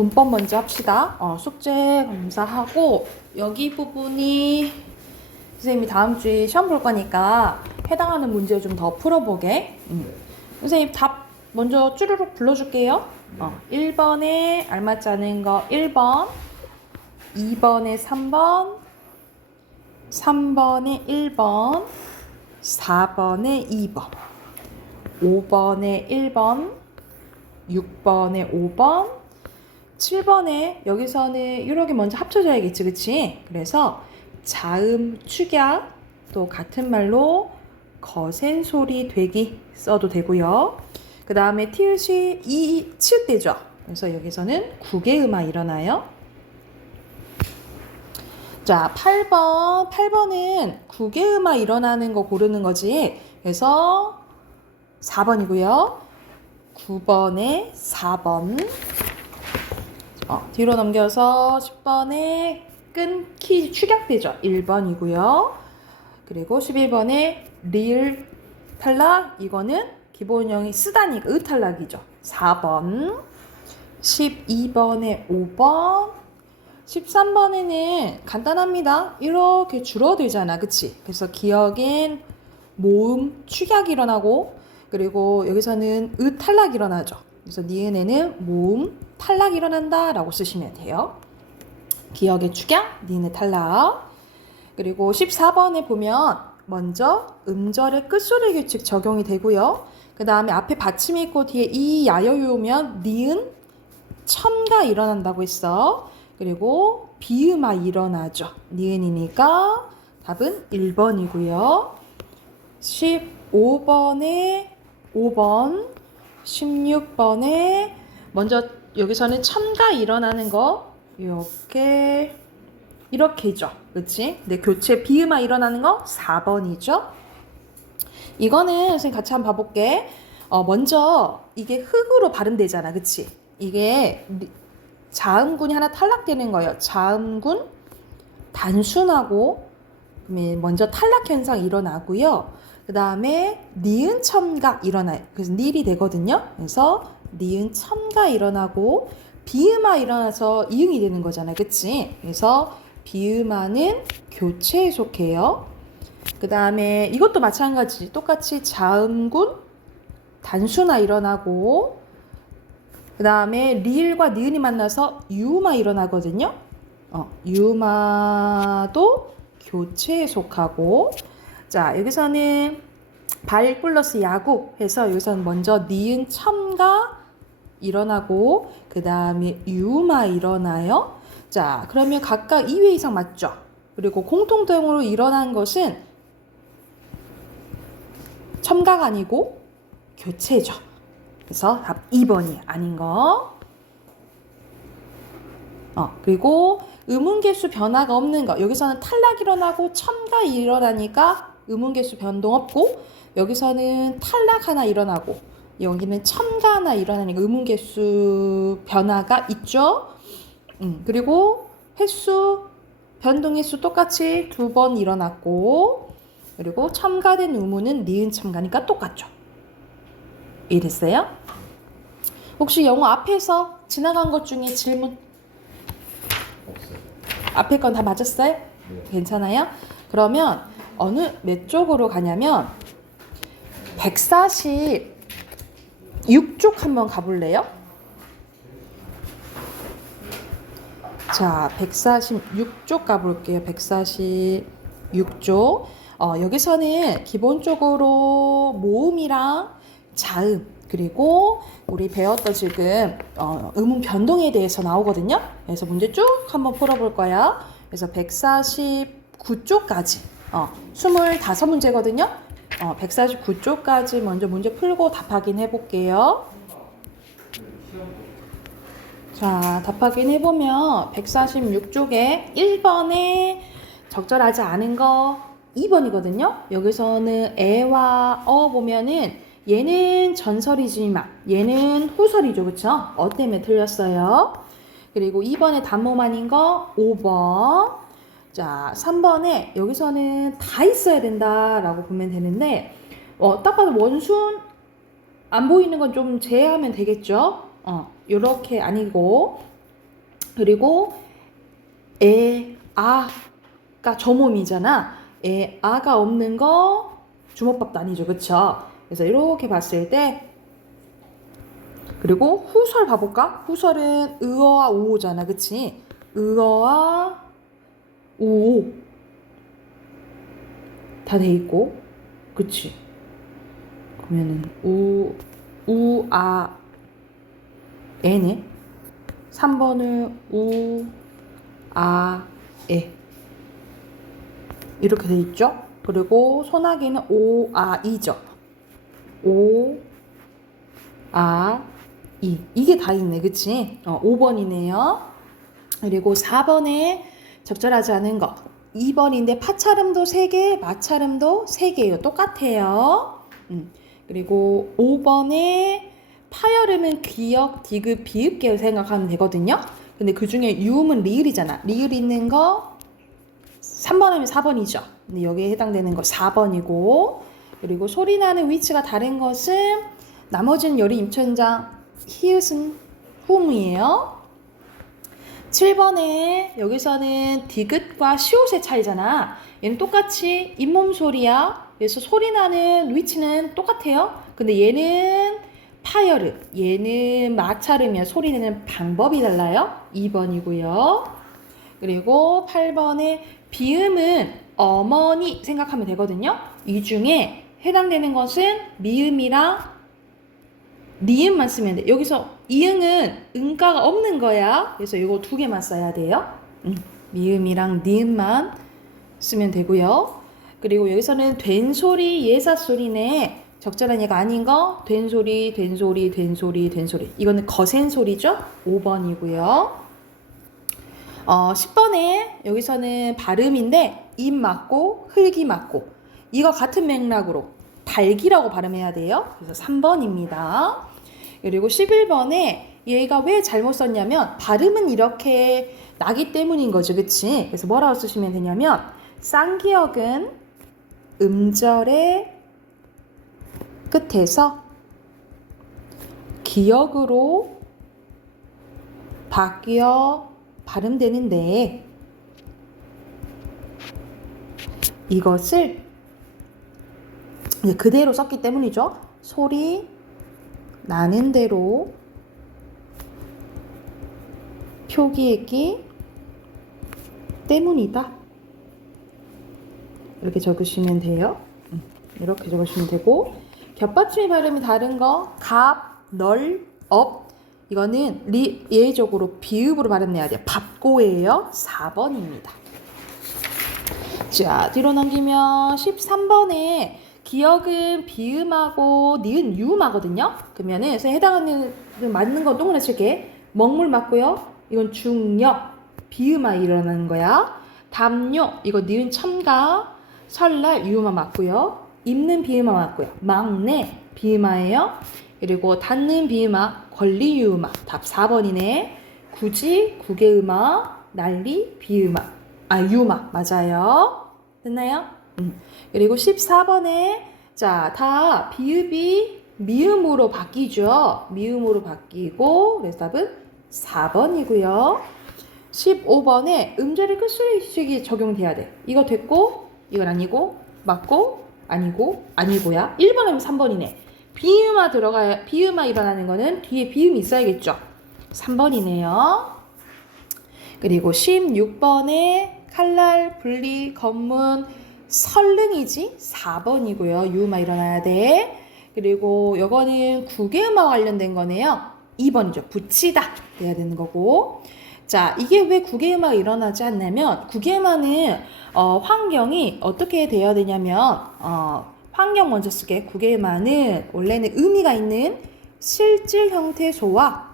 문법 먼저 합시다. 숙제 검사하고 여기 부분이 선생님이 다음 주에 시험 볼 거니까 해당하는 문제 좀 더 풀어보게. 선생님 답 먼저 쭈루룩 불러줄게요. 1번에 알맞지 않은 거 1번, 2번에 3번, 3번에 1번, 4번에 2번, 5번에 1번, 6번에 5번, 7번에 여기서는 이렇게 먼저 합쳐져야겠지, 그치? 그래서 자음, 축약, 또 같은 말로 거센 소리 되기 써도 되고요. 그 다음에 티읕이 치읓되죠. 그래서 여기서는 국외음화 일어나요. 자, 8번은 국외음화 일어나는 거 고르는 거지. 그래서 4번이고요. 9번에 4번. 뒤로 넘겨서 10번에 끊기 축약되죠. 1번이고요. 그리고 11번에 리을 탈락. 이거는 기본형이 쓰다니까 탈락이죠. 4번. 12번에 5번. 13번에는 간단합니다. 이렇게 줄어들잖아. 그치? 그래서 기억엔 모음 축약이 일어나고, 그리고 여기서는 탈락이 일어나죠. 그래서 니은에는 모음 탈락이 일어난다 라고 쓰시면 돼요. 기억의 축약, 니은의 탈락. 그리고 14번에 보면 먼저 음절의 끝소리 규칙 적용이 되고요. 그 다음에 앞에 받침이 있고 뒤에 이 야여유 오면 니은 첨가 일어난다고 했어. 그리고 비음화 일어나죠. 니은이니까 답은 1번이고요. 15번에 5번, 16번에 먼저 여기서는 첨가 일어나는 거 이렇게죠. 그치? 근데 교체 비음화 일어나는 거 4번이죠. 이거는 선생님 같이 한번 봐볼게. 먼저 이게 흑으로 발음되잖아. 그치? 이게 자음군이 하나 탈락되는 거예요. 자음군 단순하고 먼저 탈락 현상 일어나고요. 그 다음에 니은 첨가 일어나요. 그래서 닐이 되거든요. 그래서 니은 첨가 일어나고 비음화 일어나서 이응이 되는 거잖아요. 그치? 그래서 비음화는 교체에 속해요. 그 다음에 이것도 마찬가지. 똑같이 자음군 단순화 일어나고 그 다음에 리을과 니은이 만나서 유음화 일어나거든요. 유음화도 교체에 속하고, 자, 여기서는 발 플러스 야구 해서 여기서는 먼저 니은 첨가 일어나고 그 다음에 유음화 일어나요. 자, 그러면 각각 2회 이상 맞죠? 그리고 공통점으로 일어난 것은 첨가가 아니고 교체죠. 그래서 답 2번이 아닌 거. 그리고 음운개수 변화가 없는 거. 여기서는 탈락 일어나고 첨가 일어나니까 음운개수 변동 없고, 여기서는 탈락 하나 일어나고 여기는 첨가 하나 일어나니까 음운개수 변화가 있죠. 그리고 횟수, 변동 횟수 똑같이 2번 일어났고, 그리고 첨가된 음운은 니은 첨가니까 똑같죠. 이해됐어요? 혹시 영어 앞에서 지나간 것 중에 질문? 없어요. 앞에 건 다 맞았어요? 네. 괜찮아요? 그러면 몇 쪽으로 가냐면 146쪽 한번 가볼래요? 자, 146쪽 가볼게요. 146쪽. 여기서는 기본적으로 모음이랑 자음, 그리고 우리 배웠던 지금 음운 변동에 대해서 나오거든요. 그래서 문제 쭉 한번 풀어볼 거야. 그래서 149쪽까지 25문제거든요. 149쪽까지 먼저 문제 풀고 답 확인해 볼게요. 자, 답 확인해 보면 146쪽에 1번에 적절하지 않은 거 2번이거든요. 여기서는 애와 보면은 얘는 전설이지만 얘는 후설이죠. 그쵸? 때문에 틀렸어요. 그리고 2번에 단모음 아닌 거 5번. 자, 3번에 여기서는 다 있어야 된다라고 보면 되는데 딱 봐도 원순 안 보이는 건 좀 제외하면 되겠죠. 요렇게 아니고 그리고 에, 아가 저몸이잖아. 에, 아가 없는 거 주먹밥도 아니죠. 그쵸? 그래서 이렇게 봤을 때 그리고 후설 봐볼까? 후설은 의어와 우오잖아. 그치? 의어와 우오 다 돼 있고 그치? 그러면은 우아 에네 3번은 우아에 이렇게 돼 있죠? 그리고 소나기는 오아이죠. 오아이 이게 다 있네. 그치? 5번이네요. 그리고 4번에 적절하지 않은 거 2번인데 파차름도 3개, 마차름도 3개예요. 똑같아요. 그리고 5번에 파열음은 기역, 디귿, 비읍계로 생각하면 되거든요. 근데 그 중에 유음은 리을이잖아. 리을 있는 거 3번 하면 4번이죠. 근데 여기에 해당되는 거 4번이고 그리고 소리 나는 위치가 다른 것은 나머지는 열이 임천장, 히읗은 후음이에요. 7번에 여기서는 디귿과 시옷의 차이잖아. 얘는 똑같이 잇몸 소리야. 그래서 소리 나는 위치는 똑같아요. 근데 얘는 파열음, 얘는 마찰음이야. 소리 내는 방법이 달라요. 2번이고요. 그리고 8번에 비음은 어머니 생각하면 되거든요. 이 중에 해당되는 것은 미음이랑 니음만 쓰면 돼. 여기서 이응은 응가가 없는 거야. 그래서 이거 2개만 써야 돼요. 미음이랑 니음만 쓰면 되고요. 그리고 여기서는 된 소리, 예사 소리네. 적절한 얘가 아닌 거. 된 소리, 된 소리, 된 소리, 된 소리. 이거는 거센 소리죠. 5번이고요. 10번에 여기서는 발음인데 입 맞고 흙이 맞고 이거 같은 맥락으로 달기라고 발음해야 돼요. 그래서 3번입니다. 그리고 11번에 얘가 왜 잘못 썼냐면 발음은 이렇게 나기 때문인 거죠. 그치? 그래서 뭐라고 쓰시면 되냐면 쌍기역은 음절의 끝에서 기역으로 바뀌어 발음되는데 이것을 그대로 썼기 때문이죠. 소리 나는 대로 표기했기 때문이다. 이렇게 적으시면 돼요. 이렇게 적으시면 되고 겹받침의 발음이 다른 거 갑, 널, 업 이거는 예외적으로 비읍으로 발음해야 돼요. 밥고예요. 4번입니다. 자, 뒤로 넘기면 13번에 기역은 비음하고 니은 유음하거든요. 그러면은 해당하는 맞는 거 동그랗게 칠게. 먹물 맞고요. 이건 중역 비음하 일어나는 거야. 담요 이거 니은 첨가 설날 유음하 맞고요. 입는 비음하 맞고요. 막내 비음하예요. 그리고 닫는 비음하 권리 유음하 답 4번이네. 굳이 국외음하 난리 비음하 유음하 맞아요. 됐나요? 그리고 14번에 자, 다 비읍이 미음으로 바뀌죠. 미음으로 바뀌고 그래서 답은 4번이고요. 15번에 음절의 끝소리식이 적용돼야 돼. 이거 됐고 이건 아니고 맞고 아니고 아니고야. 1번이면 3번이네. 비음아 들어가야 비음아 일어나는 거는 뒤에 비음이 있어야겠죠. 3번이네요. 그리고 16번에 칼날, 분리, 검문, 설릉이지 4번이고요. 유음아 일어나야 돼. 그리고 이거는 국외음아 관련된 거네요. 2번이죠. 붙이다 돼야 되는 거고. 자, 이게 왜 국외음아가 일어나지 않냐면 국외음아는 환경이 어떻게 되어야 되냐면 환경 먼저 쓰게. 국외음아는 원래는 의미가 있는 실질 형태소와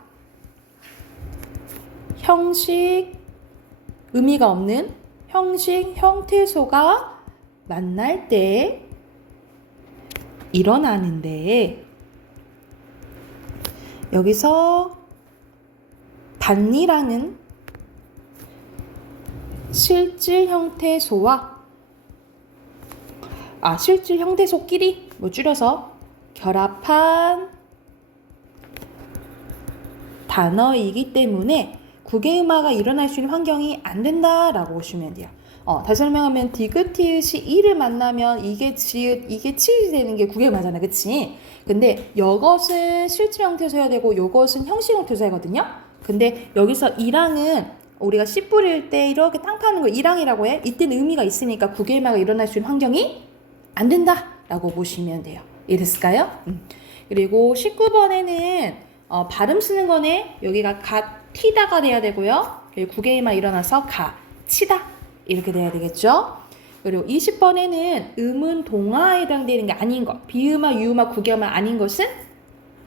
형식 의미가 없는 형식 형태소가 만날 때 일어나는데 여기서 단니랑은 실질 형태소와 실질 형태소끼리 줄여서 결합한 단어이기 때문에 구개음화가 일어날 수 있는 환경이 안 된다라고 보시면 돼요. 다시 설명하면 디귿티읕이 이를 만나면 이게 지읒, 이게 치읒이 되는 게 구개음화잖아, 그치? 근데 이것은 실질 형태에서 해야 되고 이것은 형식 형태에서 하거든요. 근데 여기서 이랑은 우리가 씨 뿌릴 때 이렇게 땅 파는 걸 이랑이라고 해. 이때는 의미가 있으니까 구개음화가 일어날 수 있는 환경이 안 된다라고 보시면 돼요. 이해됐을까요? 그리고 19번에는 발음 쓰는 거네. 여기가 튀다가 돼야 되고요. 그리고 구개음화 일어나서 치다 이렇게 돼야 되겠죠. 그리고 20번에는 음은 동화에 해당되는 게 아닌 것, 비음화, 유음화, 구개음화 아닌 것은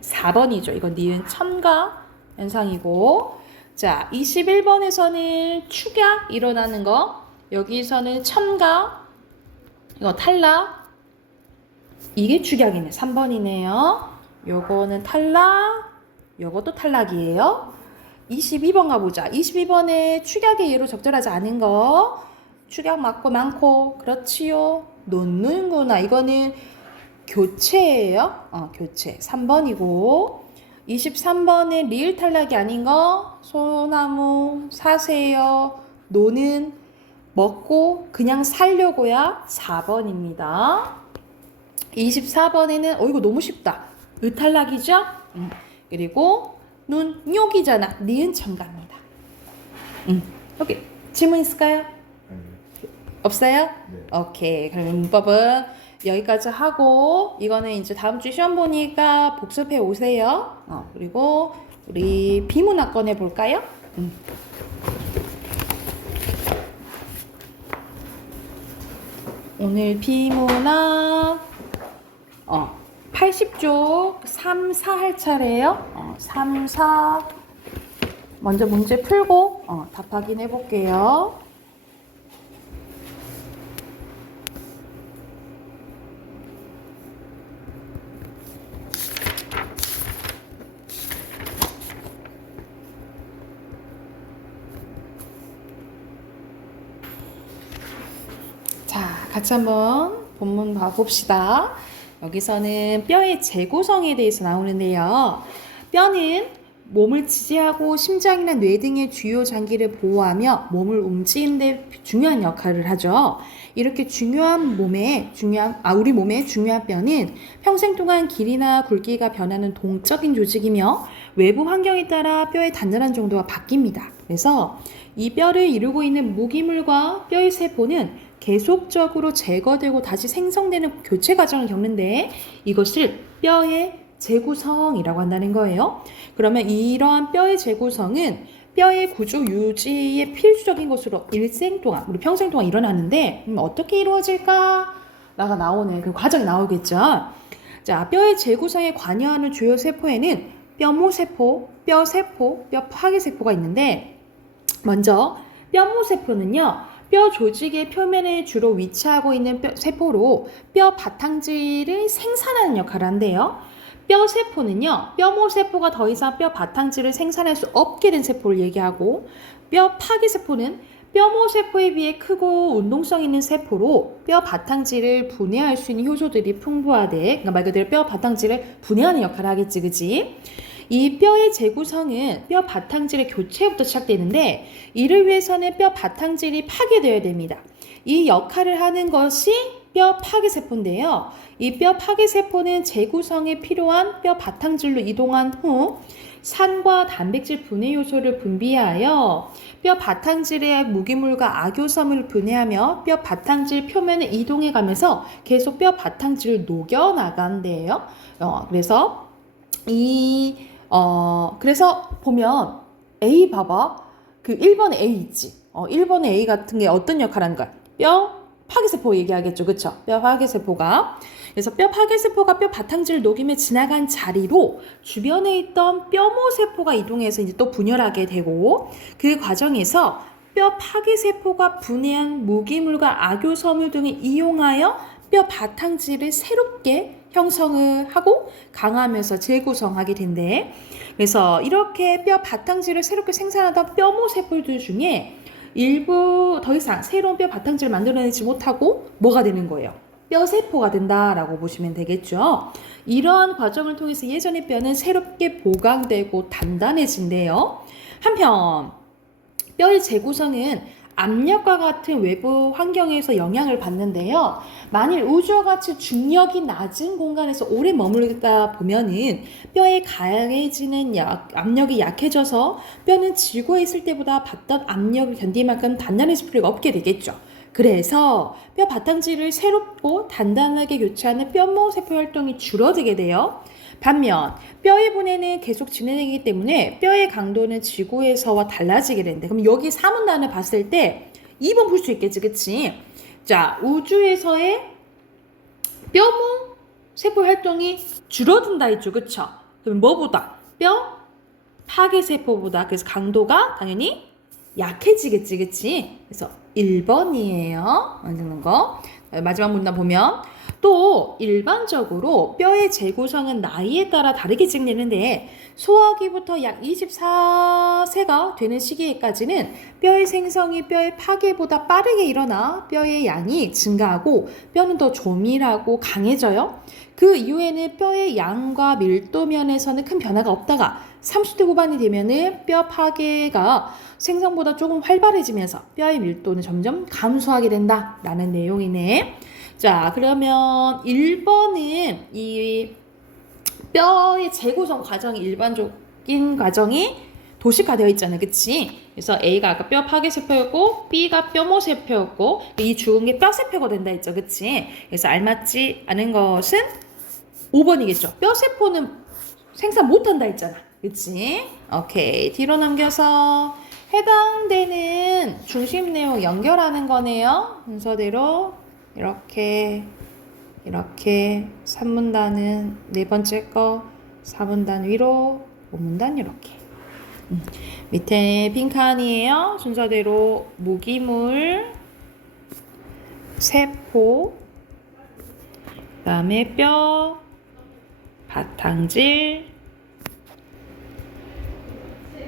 4번이죠. 이건 니은 첨가 현상이고, 자 21번에서는 축약 일어나는 거, 여기서는 첨가, 이거 탈락, 이게 축약이네. 3번이네요. 요거는 탈락, 요것도 탈락이에요. 22번 가보자. 22번에 축약의 예로 적절하지 않은 거, 축약 맞고 많고, 그렇지요. 놓는구나. 이거는 교체예요. 교체. 3번이고, 23번에 리을 탈락이 아닌 거, 소나무 사세요. 노는 먹고 그냥 살려고야. 4번입니다. 24번에는 이거 너무 쉽다. 탈락이죠? 그리고 눈 욕이잖아. 니은 첨가입니다. 오케이. 질문 있을까요? 없어요? 네. 오케이. 그럼 문법은 여기까지 하고, 이거는 이제 다음 주 시험 보니까 복습해 오세요. 그리고 우리 비문학 꺼내 볼까요? 오늘 비문학 80쪽 3, 4 할 차례예요. 3, 4 먼저 문제 풀고 답 확인해 볼게요. 자, 같이 한번 본문 봐봅시다. 여기서는 뼈의 재구성에 대해서 나오는데요. 뼈는 몸을 지지하고 심장이나 뇌 등의 주요 장기를 보호하며 몸을 움직이는 데 중요한 역할을 하죠. 이렇게 우리 몸의 중요한 뼈는 평생 동안 길이나 굵기가 변하는 동적인 조직이며 외부 환경에 따라 뼈의 단단한 정도가 바뀝니다. 그래서 이 뼈를 이루고 있는 무기물과 뼈의 세포는 계속적으로 제거되고 다시 생성되는 교체 과정을 겪는데 이것을 뼈의 재구성이라고 한다는 거예요. 그러면 이러한 뼈의 재구성은 뼈의 구조 유지에 필수적인 것으로 일생 동안, 우리 평생 동안 일어나는데 어떻게 이루어질까? 라가 나오는 그 과정이 나오겠죠. 자, 뼈의 재구성에 관여하는 주요 세포에는 뼈모세포, 뼈세포, 뼈파괴세포가 있는데 먼저 뼈모세포는요. 뼈 조직의 표면에 주로 위치하고 있는 세포로 뼈 바탕질을 생산하는 역할을 한대요. 뼈세포는요. 뼈모세포가 더 이상 뼈 바탕질을 생산할 수 없게 된 세포를 얘기하고 뼈 파괴세포는 뼈모세포에 비해 크고 운동성 있는 세포로 뼈 바탕질을 분해할 수 있는 효소들이 풍부하대. 그러니까 말 그대로 뼈 바탕질을 분해하는 역할을 하겠지, 그치? 이 뼈의 재구성은 뼈 바탕질의 교체부터 시작되는데 이를 위해서는 뼈 바탕질이 파괴되어야 됩니다. 이 역할을 하는 것이 뼈 파괴세포인데요. 이 뼈 파괴세포는 재구성에 필요한 뼈 바탕질로 이동한 후 산과 단백질 분해 요소를 분비하여 뼈 바탕질의 무기물과 악효섬을 분해하며 뼈 바탕질 표면을 이동해 가면서 계속 뼈 바탕질을 녹여 나간대요. 그래서 보면 A 봐봐. 그 1번에 A 있지. 1번에 A 같은 게 어떤 역할을 하는 거야? 뼈 파괴세포 얘기하겠죠. 그쵸? 뼈 파괴세포가. 그래서 뼈 파괴세포가 뼈 바탕질을 녹이며 지나간 자리로 주변에 있던 뼈모세포가 이동해서 이제 또 분열하게 되고 그 과정에서 뼈 파괴세포가 분해한 무기물과 악효섬유 등을 이용하여 뼈 바탕질을 새롭게 형성을 하고 강화하면서 재구성하게 된대. 그래서 이렇게 뼈 바탕질을 새롭게 생산하던 뼈모세포들 중에 일부 더 이상 새로운 뼈 바탕질을 만들어내지 못하고 뭐가 되는 거예요? 뼈세포가 된다라고 보시면 되겠죠. 이러한 과정을 통해서 예전의 뼈는 새롭게 보강되고 단단해진대요. 한편 뼈의 재구성은 압력과 같은 외부 환경에서 영향을 받는데요. 만일 우주와 같이 중력이 낮은 공간에서 오래 머무르다 보면은 뼈에 강해지는 압력이 약해져서 뼈는 지구에 있을 때보다 받던 압력을 견딜 만큼 단단해질 필요가 없게 되겠죠. 그래서 뼈 바탕질을 새롭고 단단하게 교체하는 뼈모 세포 활동이 줄어들게 돼요. 반면 뼈의 분해는 계속 진행되기 때문에 뼈의 강도는 지구에서와 달라지게 된대. 그럼 여기 사문단을 봤을 때 2번 풀 수 있겠지, 그치? 자, 우주에서의 뼈모 세포 활동이 줄어든다 했죠, 그쵸? 그럼 뭐보다? 뼈 파괴 세포보다. 그래서 강도가 당연히 약해지겠지, 그치? 그래서 1번이에요. 만드는 거. 마지막 문단 보면 또 일반적으로 뼈의 재구성은 나이에 따라 다르게 진행되는데 소아기부터 약 24세가 되는 시기에까지는 뼈의 생성이 뼈의 파괴보다 빠르게 일어나 뼈의 양이 증가하고 뼈는 더 조밀하고 강해져요. 그 이후에는 뼈의 양과 밀도 면에서는 큰 변화가 없다가 30대 후반이 되면은 뼈 파괴가 생성보다 조금 활발해지면서 뼈의 밀도는 점점 감소하게 된다라는 내용이네. 자, 그러면 1번은 이 뼈의 재구성 과정이 일반적인 과정이 도식화되어 있잖아요. 그치? 그래서 A가 아까 뼈 파괴세포였고 B가 뼈모세포였고 이 죽은 게 뼈세포가 된다 했죠. 그치? 그래서 알맞지 않은 것은 5번이겠죠. 뼈세포는 생산 못한다 했잖아. 그치? 오케이. 뒤로 넘겨서 해당되는 중심 내용 연결하는 거네요. 순서대로 이렇게 3문단은 네 번째 거, 4문단 위로, 5문단 이렇게. 밑에 빈칸이에요. 순서대로 무기물, 세포, 그 다음에 뼈, 바탕질,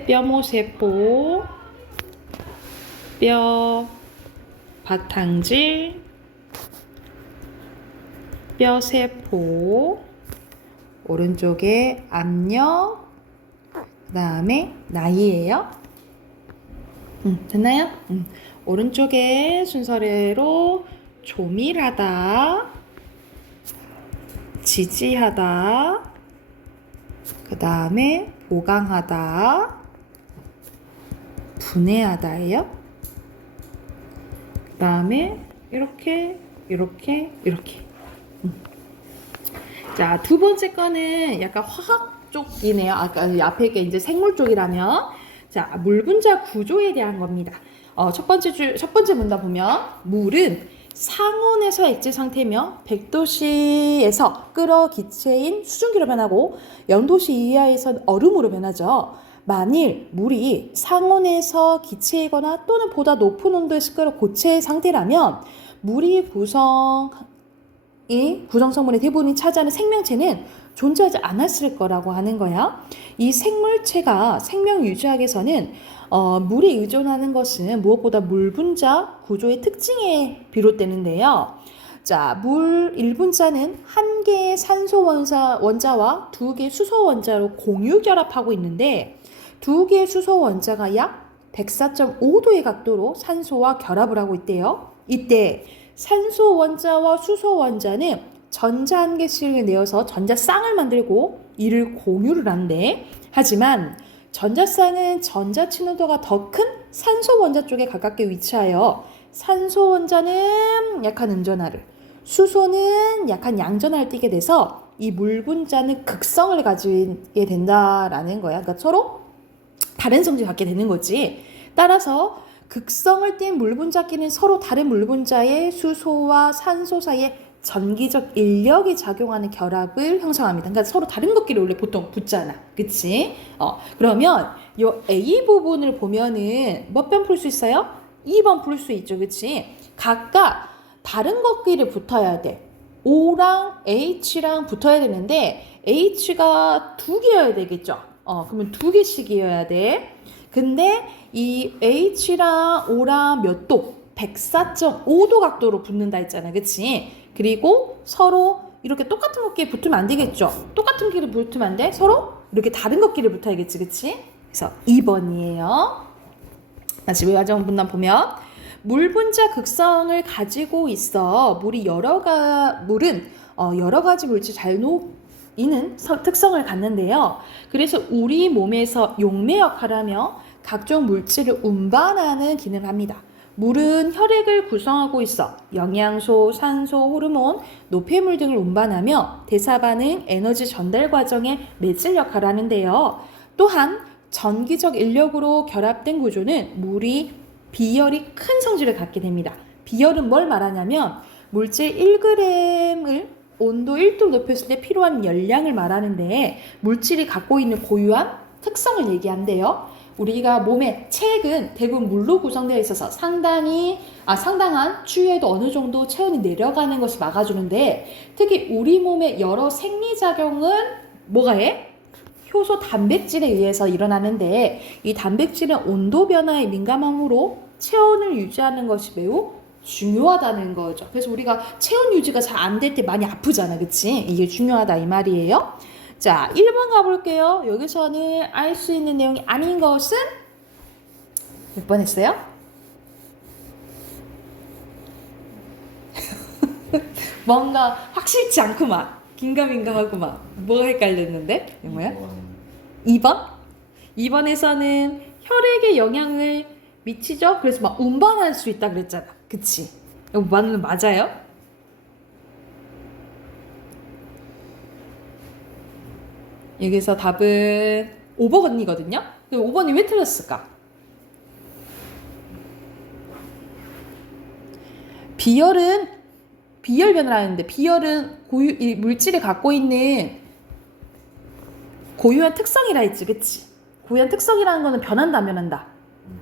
뼈모세포, 뼈, 바탕질, 뼈세포, 오른쪽에 압력, 그 다음에 나이예요. 됐나요? 오른쪽에 순서대로 조밀하다, 지지하다, 그 다음에 보강하다, 분해하다예요. 그 다음에 이렇게. 자, 두 번째 거는 약간 화학 쪽이네요. 아까 앞에 게 이제 생물 쪽이라면, 자, 물 분자 구조에 대한 겁니다. 첫 번째 문단 보면 물은 상온에서 액체 상태며 100도씨에서 끓어 기체인 수증기로 변하고 0도씨 이하에선 얼음으로 변하죠. 만일 물이 상온에서 기체이거나 또는 보다 높은 온도에서 끓어 고체의 상태라면 물이 구성성분의 대부분이 차지하는 생명체는 존재하지 않았을 거라고 하는 거야. 이 생물체가 생명 유지하기 위해서는 물에 의존하는 것은 무엇보다 물 분자 구조의 특징에 비롯되는데요. 자, 물 1분자는 한 개의 산소 원자와 두 개의 수소 원자로 공유 결합하고 있는데 두 개의 수소 원자가 약 104.5도의 각도로 산소와 결합을 하고 있대요. 이때 산소 원자와 수소 원자는 전자 한 개씩을 내어서 전자쌍을 만들고 이를 공유를 한대. 하지만 전자쌍은 전자 친화도가 더 큰 산소 원자 쪽에 가깝게 위치하여 산소 원자는 약한 음전하를, 수소는 약한 양전하를 띠게 돼서 이 물 분자는 극성을 가지게 된다라는 거야. 그러니까 서로 다른 성질을 갖게 되는 거지. 따라서 극성을 띤 물 분자끼리는 서로 다른 물 분자의 수소와 산소 사이에 전기적 인력이 작용하는 결합을 형성합니다. 그러니까 서로 다른 것끼리 원래 보통 붙잖아. 그치? 그러면 이 A 부분을 보면은 몇 번 풀 수 있어요? 2번 풀 수 있죠. 그치? 각각 다른 것끼리 붙어야 돼. O랑 H랑 붙어야 되는데 H가 2개여야 되겠죠? 그러면 2개씩이어야 돼. 근데 이 H랑 O랑 몇 도? 104.5도 각도로 붙는다 했잖아. 그치? 그리고 서로 이렇게 똑같은 것끼리 붙으면 안 되겠죠? 똑같은 것끼리 붙으면 안 돼? 서로 이렇게 다른 것끼리 붙어야겠지. 그치? 그래서 2번이에요. 다시 외화적 문단 보면 물 분자 극성을 가지고 있어 물은 여러 가지 물질 잘 녹이는 특성을 갖는데요. 그래서 우리 몸에서 용매 역할을 하며 각종 물질을 운반하는 기능을 합니다. 물은 혈액을 구성하고 있어 영양소, 산소, 호르몬, 노폐물 등을 운반하며 대사 반응, 에너지 전달 과정에 매질 역할을 하는데요. 또한 전기적 인력으로 결합된 구조는 물이 비열이 큰 성질을 갖게 됩니다. 비열은 뭘 말하냐면 물질 1g을 온도 1도로 높였을 때 필요한 열량을 말하는데 물질이 갖고 있는 고유한 특성을 얘기한대요. 우리가 몸의 체액은 대부분 물로 구성되어 있어서 상당한 추위에도 어느 정도 체온이 내려가는 것을 막아주는데 특히 우리 몸의 여러 생리작용은 뭐가 해? 효소 단백질에 의해서 일어나는데 이 단백질은 온도 변화에 민감함으로 체온을 유지하는 것이 매우 중요하다는 거죠. 그래서 우리가 체온 유지가 잘 안 될 때 많이 아프잖아. 그치? 이게 중요하다 이 말이에요. 자, 1번 가볼게요. 여기서는 알 수 있는 내용이 아닌 것은 몇 번 했어요? 뭔가 확실치 않구만. 긴가민가하구만. 뭐가 헷갈렸는데? 이게 뭐야? 2번? 2번에서는 혈액에 영향을 미치죠? 그래서 막 운반할 수 있다 그랬잖아. 그치? 이거 맞아요? 여기서 답은 5번이거든요? 5번이 왜 틀렸을까? 비열은 비열변을 하는데 비열은 이 물질이 갖고 있는 고유한 특성이라 했지, 그치? 고유한 특성이라는 거는 변한다, 안 변한다?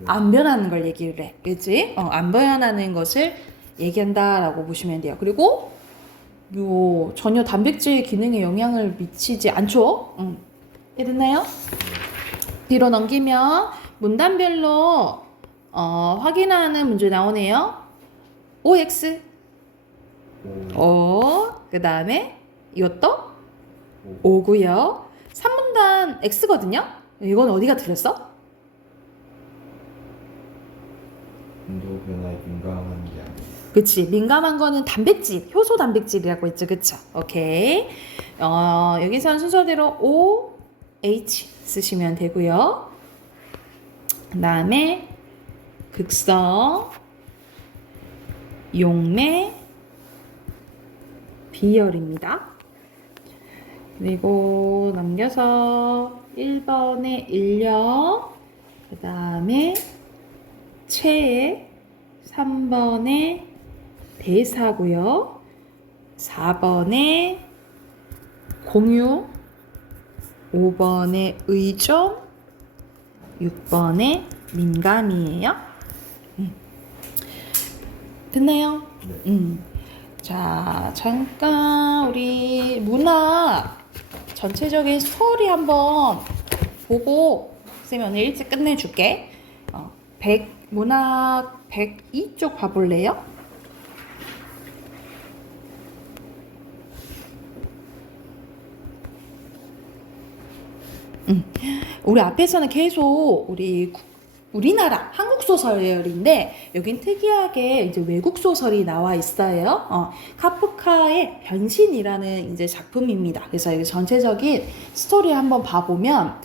안 변하는 걸 얘기를 해, 그치? 안 변하는 것을 얘기한다라고 보시면 돼요. 그리고 전혀 단백질 기능에 영향을 미치지 않죠? 이해됐나요? 뒤로 넘기면 문단별로 확인하는 문제 나오네요. OX 그 다음에 이것도 O고요. 3문단 X거든요. 이건 어디가 틀렸어? 온도 변화에 민감한 게 아니에요. 그치, 민감한 거는 단백질, 효소 단백질이라고 했죠. 그쵸? 오케이. 여기서는 순서대로 OH 쓰시면 되고요. 그 다음에 극성, 용매, 비열입니다. 그리고 넘겨서 1번에 인력, 그 다음에 체액, 3번에 대사고요. 4번에 공유, 5번에 의존, 6번에 민감이에요. 됐나요? 네. 자, 잠깐 우리 문학 전체적인 스토리 한번 보고 쌤이 오늘 일찍 끝내줄게. 문학 102쪽 봐볼래요? 우리 앞에서는 계속 우리나라 한국 소설인데 여긴 특이하게 이제 외국 소설이 나와 있어요. 카프카의 변신이라는 이제 작품입니다. 그래서 여기 전체적인 스토리 한번 봐보면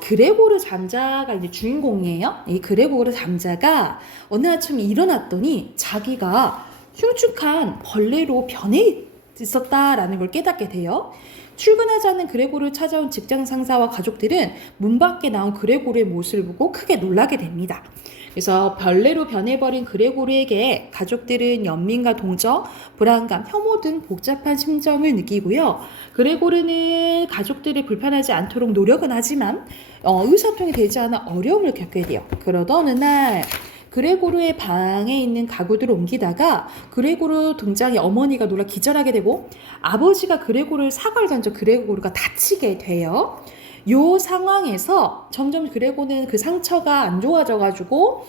그레고르 잠자가 이제 주인공이에요. 이 그레고르 잠자가 어느 아침 일어났더니 자기가 흉측한 벌레로 변해 있었다라는 걸 깨닫게 돼요. 출근하지 않는 그레고르를 찾아온 직장 상사와 가족들은 문 밖에 나온 그레고르의 모습을 보고 크게 놀라게 됩니다. 그래서 벌레로 변해버린 그레고르에게 가족들은 연민과 동정, 불안감, 혐오 등 복잡한 심정을 느끼고요. 그레고르는 가족들이 불편하지 않도록 노력은 하지만 의사소통이 되지 않아 어려움을 겪게 돼요. 그러던 어느 날 그레고르의 방에 있는 가구들을 옮기다가 그레고르 등장에 어머니가 놀라 기절하게 되고 아버지가 그레고르를 사과를 던져 그레고르가 다치게 돼요. 요 상황에서 점점 그레고르는 그 상처가 안 좋아져가지고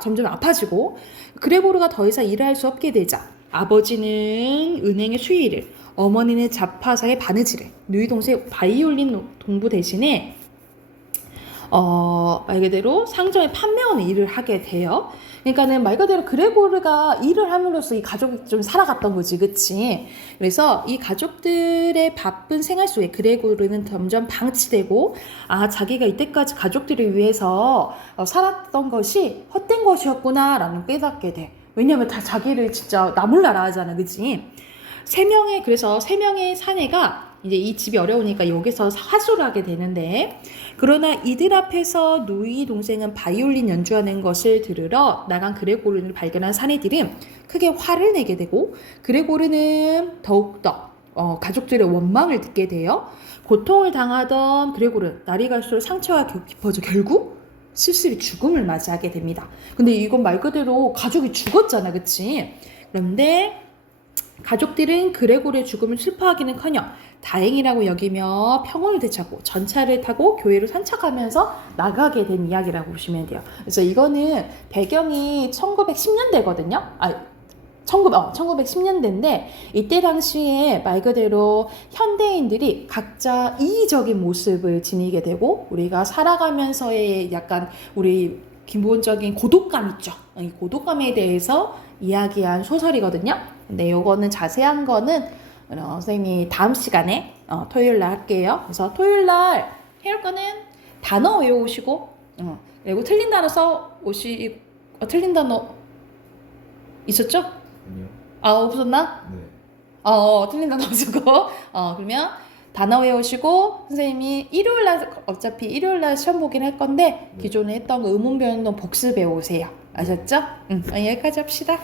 점점 아파지고 그레고르가 더 이상 일할 수 없게 되자 아버지는 은행의 수의를, 어머니는 자파상의 바느질을, 누이 동생 바이올린 동부 대신에 말 그대로 상점의 판매원의 일을 하게 돼요. 그러니까는 말 그대로 그레고르가 일을 함으로써 이 가족이 좀 살아갔던 거지, 그치? 그래서 이 가족들의 바쁜 생활 속에 그레고르는 점점 방치되고, 자기가 이때까지 가족들을 위해서 살았던 것이 헛된 것이었구나라는 깨닫게 돼. 왜냐면 다 자기를 진짜 나몰라라 하잖아, 그치? 그래서 세 명의 사내가 이제 이 집이 어려우니까 여기서 하소를 하게 되는데, 그러나 이들 앞에서 누이 동생은 바이올린 연주하는 것을 들으러 나간 그레고르를 발견한 사내들은 크게 화를 내게 되고, 그레고르는 더욱더 가족들의 원망을 듣게 돼요. 고통을 당하던 그레고르는 날이 갈수록 상처가 깊어져 결국 쓸쓸히 죽음을 맞이하게 됩니다. 근데 이건 말 그대로 가족이 죽었잖아, 그치? 그런데 가족들은 그레고르의 죽음을 슬퍼하기는커녕 다행이라고 여기며 평온을 되찾고 전차를 타고 교회로 산책하면서 나가게 된 이야기라고 보시면 돼요. 그래서 이거는 배경이 1910년대거든요. 1910년대인데 이때 당시에 말 그대로 현대인들이 각자 이기적인 모습을 지니게 되고, 우리가 살아가면서의 약간 우리 기본적인 고독감 있죠. 이 고독감에 대해서 이야기한 소설이거든요. 근데 요거는 자세한 거는 선생님이 다음 시간에 토요일 날 할게요. 그래서 토요일 날 해올 거는 단어 외워오시고, 그리고 틀린 단어 틀린 단어 있었죠? 아니요. 없었나? 네. 틀린 단어 없었고, 그러면 단어 외우시고, 선생님이 어차피 일요일 날 시험 보긴 할 건데, 네. 기존에 했던 거 의문 변동 복습해 오세요. 아셨죠? 여기까지 합시다.